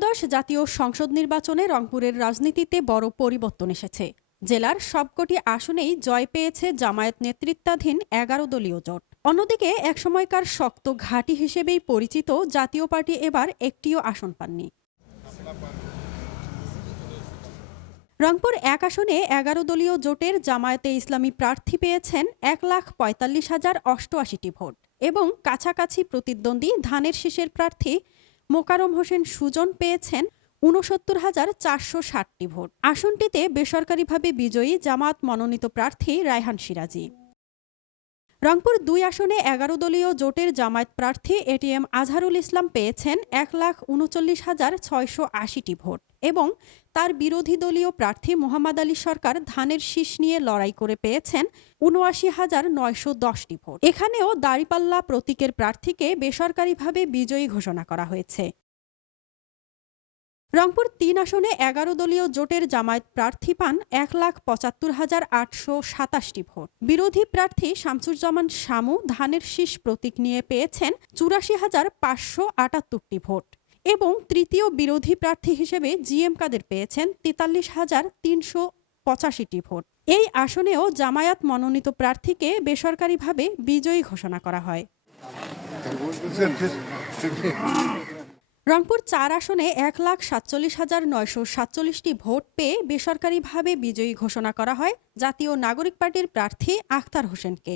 ত্রয়োদশ জাতীয় সংসদ নির্বাচনে রংপুরের রাজনীতিতে বড় পরিবর্তন এসেছে। জেলার সবকটি আসনেই জয় পেয়েছে জামায়াত নেতৃত্বাধীন ১১ দলীয় জোট। অন্যদিকে একসময়কার শক্ত ঘাঁটি হিসেবেই পরিচিত জাতীয় পার্টি এবার একটিও আসন পাননি। রংপুর ১ আসনে ১১ দলীয় জোটের জামায়াতে ইসলামী প্রার্থী পেয়েছেন ১,৪৫,০৮৮টি ভোট এবং কাছাকাছি প্রতিদ্বন্দ্বী ধানের শীষের প্রার্থী মোকারম হোসেন সুজন পেয়েছেন ৬৯,৪৬০টি ভোট। আসনটিতে বেসরকারিভাবে বিজয়ী জামায়াত মনোনীত প্রার্থী রায়হান সিরাজি। রংপুর ২ আসনে ১১ দলীয় জোটের জামায়াত প্রার্থী এটিএম আজহারুল ইসলাম পেয়েছেন ১,৩৯,৬৮০টি ভোট এবং তার বিরোধী দলীয় প্রার্থী মোহাম্মদ আলী সরকার ধানের শীষ নিয়ে লড়াই করে পেয়েছেন ৭৯,৯১০টি ভোট। এখানেও দাঁড়িপাল্লা প্রতীকের প্রার্থীকে বেসরকারিভাবে বিজয়ী ঘোষণা করা হয়েছে। রংপুর ৩ আসনে ১১ দলীয় জোটের জামায়াত প্রার্থী পান ১,৭৫,৮২৭টি ভোট। বিরোধী প্রার্থী শামসুজ্জামান শামু ধানের শীষ প্রতীক নিয়ে পেয়েছেন ৮৪,৫৭৮টি ভোট এবং তৃতীয় বিরোধী প্রার্থী হিসেবে জিএম কাদের পেয়েছেন ৪৩,৩৮৫টি ভোট। এই আসনেও জামায়াত মনোনীত প্রার্থীকে বেসরকারিভাবে বিজয়ী ঘোষণা করা হয়। রংপুর ৪ আসনে ১,৪৭,৯৪৭টি ভোট পেয়ে বেসরকারিভাবে বিজয়ী ঘোষণা করা হয় জাতীয় নাগরিক পার্টির প্রার্থী আখতার হোসেনকে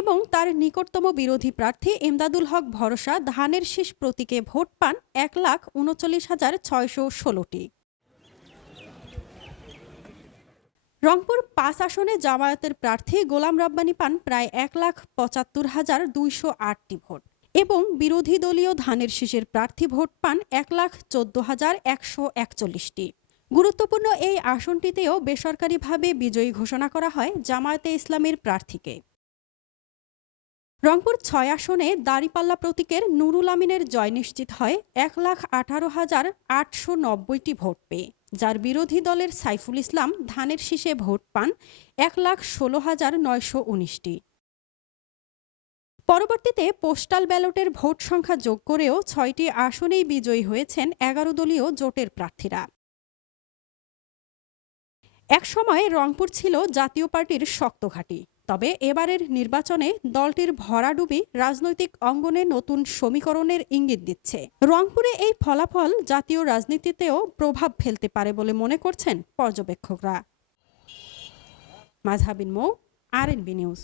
এবং তার নিকটতম বিরোধী প্রার্থী এমদাদুল হক ভরসা ধানের শীষ প্রতীকে ভোট পান ১,৩৯,৬১৬টি। রংপুর ৫ আসনে জামায়াতের প্রার্থী গোলাম রাব্বানী পান প্রায় ১,৭৫,২০৮টি ভোট এবং বিরোধী দলীয় ধানের শীষের প্রার্থী ভোট পান ১,১৪,১৪১টি। গুরুত্বপূর্ণ এই আসনটিতেও বেসরকারিভাবে বিজয়ী ঘোষণা করা হয় জামায়াতে ইসলামীর প্রার্থীকে। রংপুর ৬ আসনে দাঁড়িপাল্লা প্রতীকের নুরুল আমিনের জয় নিশ্চিত হয় ১,১৮,৮৯০টি ভোট পেয়ে, যার বিরোধী দলের সাইফুল ইসলাম ধানের শীষে ভোট পান ১,১৬,৯১৯টি। পরবর্তীতে পোস্টাল ব্যালটের ভোট সংখ্যা যোগ করেও ৬টি আসনেই বিজয়ী হয়েছেন ১১ দলীয় জোটের প্রার্থীরা। একসময় রংপুর ছিল জাতীয় পার্টির শক্ত ঘাঁটি, তবে এবারের নির্বাচনে দলটির ভরাডুবি রাজনৈতিক অঙ্গনে নতুন সমীকরণের ইঙ্গিত দিচ্ছে। রংপুরে এই ফলাফল জাতীয় রাজনীতিতেও প্রভাব ফেলতে পারে বলে মনে করছেন পর্যবেক্ষকরা। মাজহাবিন মৌ, RNB নিউজ।